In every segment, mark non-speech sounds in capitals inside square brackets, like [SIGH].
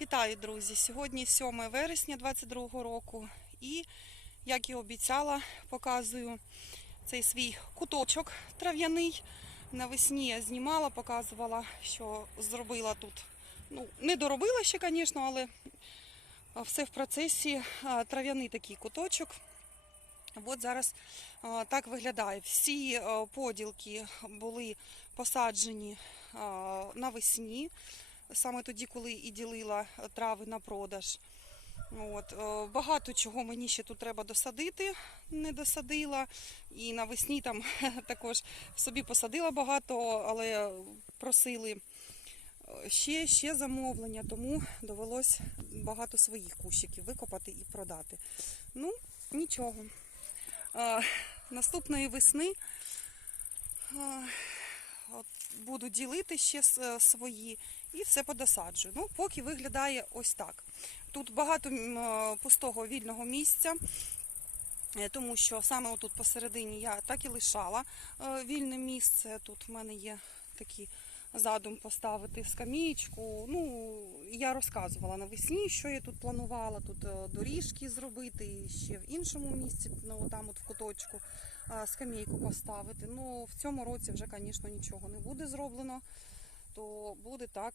Вітаю, друзі! Сьогодні 7 вересня 2022 року і, як і обіцяла, показую цей свій куточок трав'яний. Навесні я знімала, показувала, що зробила тут. Ну, не доробила ще, звісно, але все в процесі. Трав'яний такий куточок. От зараз так виглядає. Всі поділки були посаджені навесні саме тоді, коли і ділила трави на продаж. От. е, Багато чого мені ще тут треба досадити, не досадила. І навесні там [LAUGHS] також собі посадила багато, але просили е, ще, ще замовлення, тому довелось багато своїх кущиків викопати і продати. Ну, нічого. Е, Наступної весни е, буду ділити ще е, свої і все подосаджую. Ну, поки виглядає ось так. Тут багато е, пустого вільного місця, е, тому що саме отут посередині я так і лишала е, вільне місце. Тут в мене є такий задум поставити скамієчку. Ну, я розказувала навесні, що я тут планувала. Тут доріжки зробити і ще в іншому місці, ну там от в куточку скамійку поставити. Ну, в цьому році вже, звісно, нічого не буде зроблено то буде так,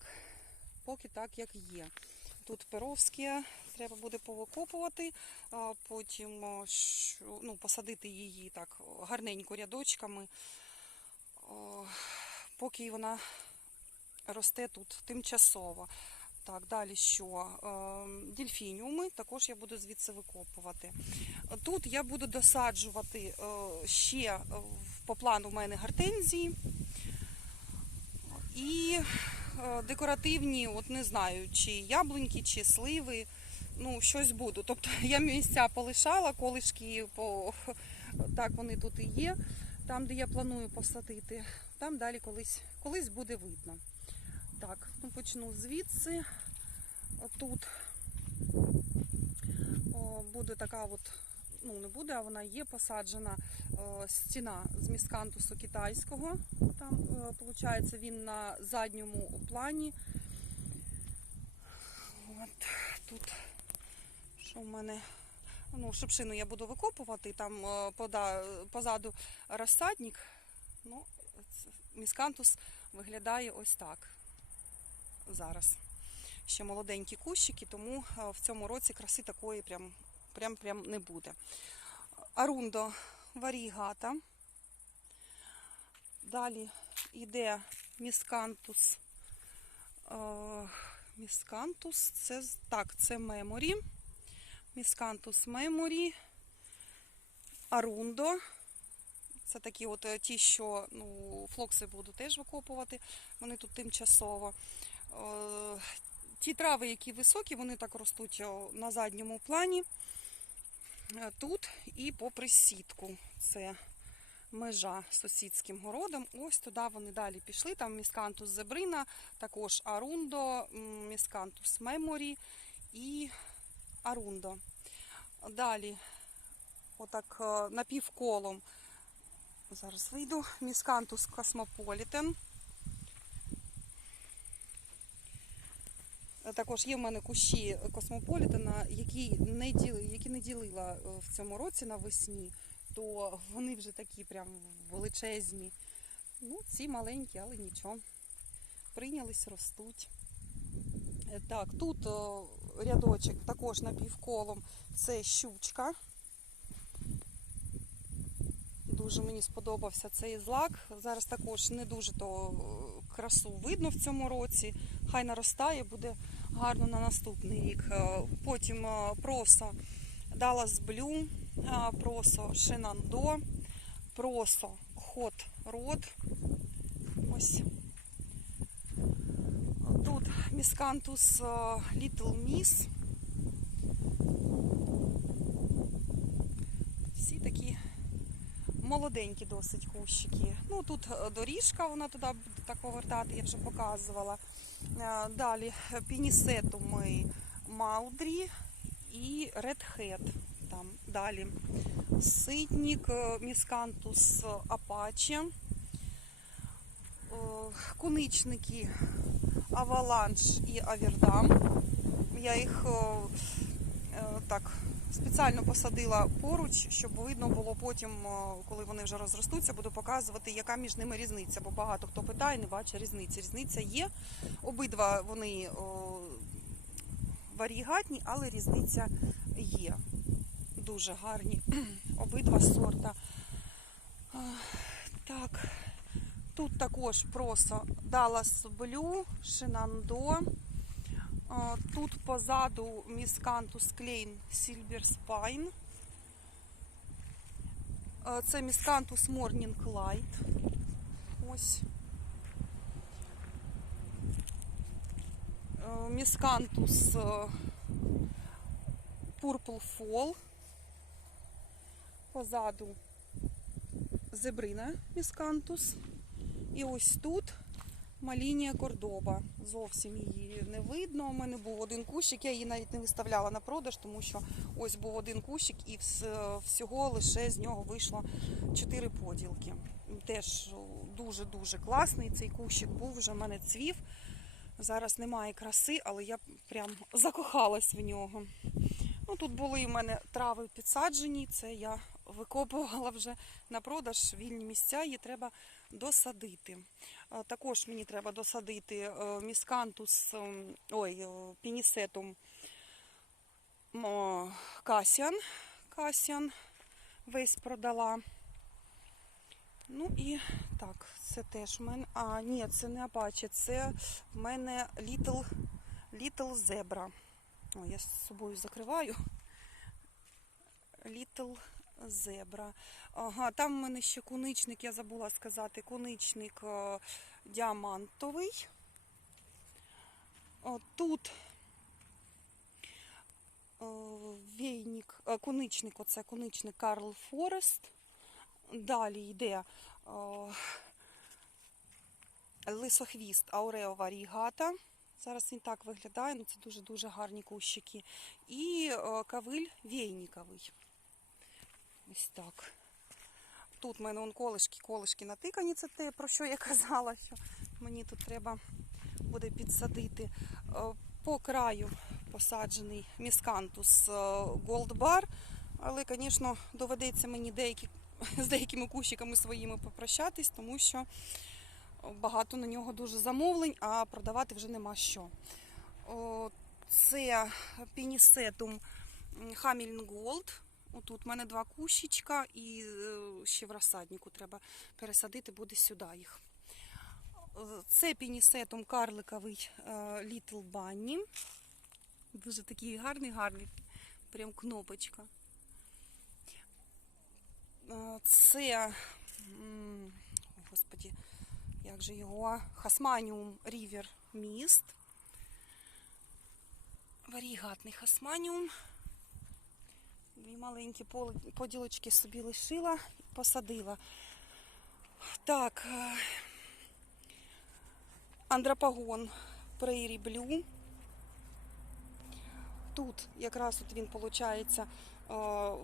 поки так, як є. Тут перовське треба буде повикопувати, потім ну, посадити її так гарненько рядочками, поки вона росте тут тимчасово. Так, далі що? Дельфініуми також я буду звідси викопувати. Тут я буду досаджувати ще по плану в мене гортензії. І е, декоративні, от не знаю, чи яблуньки, чи сливи, ну, щось буду. Тобто [LAUGHS] я місця полишала, колишки, по... [LAUGHS] так вони тут і є, там, де я планую посадити, там далі колись, колись буде видно. Так, ну почну звідси. Тут о, буде така от, ну не буде, а вона є посаджена стіна з міскантусу китайського. Там, виходить, він на задньому плані. От тут, що в мене. Ну, шипшину я буду викопувати, там е, позаду розсадник. Ну, міскантус виглядає ось так зараз. Ще молоденькі кущики, тому е, в цьому році краси такої прям, прям, прям не буде. Арундо варігата. Далі йде міскантус. Е, Міскантус, це так, це меморі. Міскантус меморі. Арундо. Це такі от е, ті, що ну, флокси буду теж викопувати. Вони тут тимчасово. Е, Ті трави, які високі, вони так ростуть на задньому плані. Е, Тут і попри сітку. Це межа сусідським городом. Ось туди вони далі пішли. Там міскантус зебрина, також арундо, міскантус меморі і арундо. Далі, отак е, напівколом. Зараз вийду. Міскантус космополітен. Також є в мене кущі космополітена, які не діли, які не ділила е, в цьому році навесні, то вони вже такі прям величезні. Ну, ці маленькі, але нічого. Прийнялись, ростуть. Е, Так, тут рядочок також напівколом. Це щучка. Дуже мені сподобався цей злак. Зараз також не дуже то е, красу видно в цьому році. Хай наростає, буде гарно на наступний рік. Е, Потім просо Dallas Blue, просо Шинандо, просо Hot Rod. Ось. Тут міскантус е, Little Miss. Всі такі молоденькі досить кущики. Ну тут е, доріжка, вона туди буде так повертати, я вже показувала. Е, Далі пінісетуми Маудрі і Редхед. Там далі ситник, е, міскантус Апаче, куничники Аваланш і Авердам. Я їх е, так спеціально посадила поруч, щоб видно було потім, коли вони вже розростуться, буду показувати, яка між ними різниця. Бо багато хто питає, не бачить різниці. Різниця є. Обидва вони о, варігатні, але різниця є. Дуже гарні. [CLEARS THROAT] Обидва сорта. Так. Тут також просо Dallas Blue, Shenando. Тут позаду Miscanthus Klein Silver Spine. Це Miscanthus Morning Light. Ось. Е, е, Purple Fall. Позаду Зебрина Miscanthus. І ось тут Малінія Кордоба. Зовсім її не видно. У мене був один кущик, я її навіть не виставляла на продаж, тому що ось був один кущик і вс- всього лише з нього вийшло 4 поділки. Теж дуже-дуже класний. Цей кущик був, вже в мене цвів. Зараз немає краси, але я прям закохалась в нього. Ну, тут були в мене трави підсаджені, це я викопувала вже на продаж вільні місця, її треба досадити. Також мені треба досадити е, міскантус, ем, ой, е, пінісетум касіан. Касіан весь продала. Ну і так, це теж в мене. А, ні, це не Апаче, це в мене Little, Little Zebra. О, я з собою закриваю. Little Zebra. Ага, там в мене ще куничник, я забула сказати, куничник е, діамантовий. Тут е, війник, е, куничник, оце куничник Карл Форест. Далі йде лисохвіст Ауреова рігата. Зараз він так виглядає, ну це дуже-дуже гарні кущики. І кавиль війниковий. Ось так. Тут в мене он колишки, колишки натикані, це те, про що я казала, що мені тут треба буде підсадити. Е, По краю посаджений міскантус Голдбар, але, звісно, доведеться мені деякі, з деякими кущиками своїми попрощатись, тому що багато на нього дуже замовлень, а продавати вже нема що. Це пінісетум Хамільн Голд. Отут в мене два кущичка і е, ще в розсаднику треба пересадити, буде сюди їх. Е, Це пінісетум карликовий е, Little Bunny. Дуже такий гарний, гарний. Прям кнопочка. Це, господі, як же його, Хасманіум Рівер Міст. Варігатний хасманіум. Дві маленькі поділочки собі лишила посадила. Так, е, Prairie Blue. Тут якраз от він, виходить,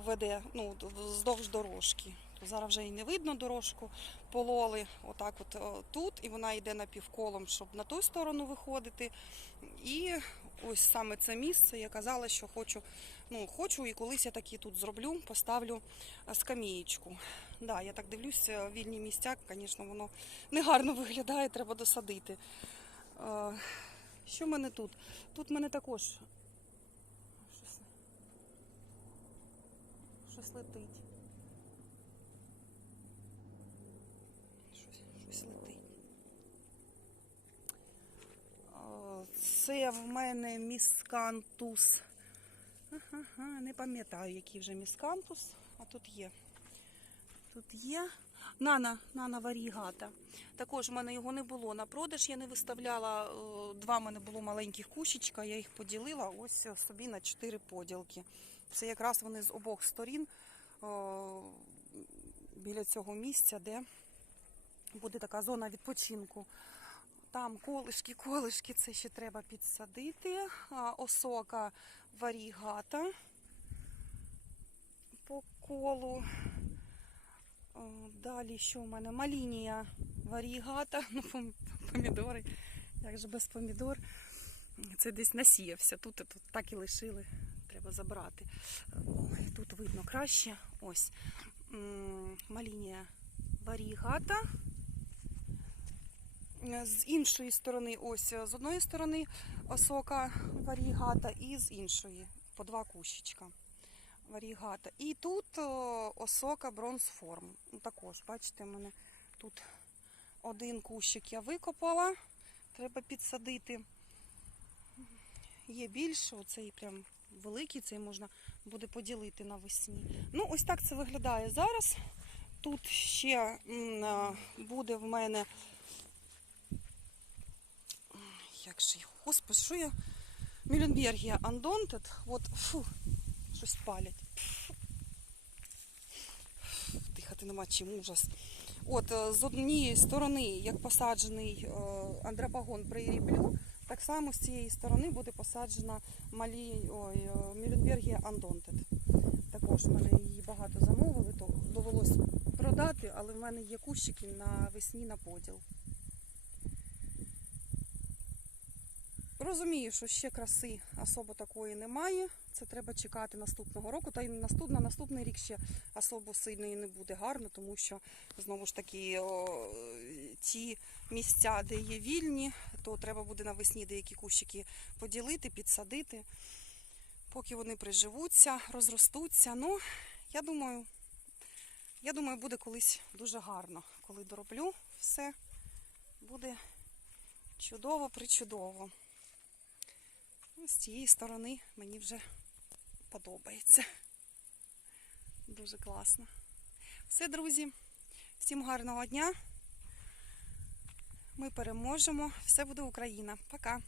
веде ну, вздовж дорожки. Зараз вже і не видно дорожку. Пололи отак от е, тут, і вона йде напівколом, щоб на ту сторону виходити. І ось саме це місце я казала, що хочу, ну, хочу і колись я такі тут зроблю, поставлю е, скамієчку. Да, я так дивлюся, вільні місця, звісно, воно не гарно виглядає, треба досадити. Е, Що в мене тут? Тут в мене також щось, летить. Щось, щось летить. Це в мене міскантус. Ага, не пам'ятаю, який вже міскантус, а тут є. Тут є. Нана, нана варігата. Також в мене його не було на продаж, я не виставляла. е, Два в мене було маленьких кущичка, я їх поділила ось собі на чотири поділки. Це якраз вони з обох сторін о, біля цього місця, де буде така зона відпочинку. Там колишки, колишки, це ще треба підсадити. Осока варігата по колу. Далі що в мене? Малінія варігата, ну, помідори, як же без помідор. Це десь насіявся. Тут, тут так і лишили. Треба забрати. Ой, тут видно краще. Ось. Малінія варігата. З іншої сторони, ось з одної сторони осока варігата і з іншої по два кущичка варігата. І тут осока бронзформ. Також, бачите, в мене тут один кущик я викопала, треба підсадити. Є більше, оцей прям великий, цей можна буде поділити навесні. Ну, ось так це виглядає зараз. Тут ще буде в мене. Як же його? Господи, що я? Мюленбергія Undaunted. От, фу, щось палять. Дихати нема чим ужас. От е, з однієї сторони, як посаджений е, андрапагон приріблю, так само з цієї сторони буде посаджена малі ой, е, Мюленбергія Undaunted. Також в мене її багато замовили, то довелось продати, але в мене є кущики на весні на поділ. Розумію, що ще краси особо такої немає. Це треба чекати наступного року. Та й на наступний рік ще особо сильно і не буде гарно, тому що знову ж таки о, ті місця, де є вільні, то треба буде навесні деякі кущики поділити, підсадити, поки вони приживуться, розростуться. Ну, я думаю, я думаю, буде колись дуже гарно, коли дороблю все. Буде чудово, причудово. Ну, З цієї сторони мені вже подобається. Дуже класно. Все, друзі. Всім гарного дня. Ми переможемо. Все буде Україна. Пока.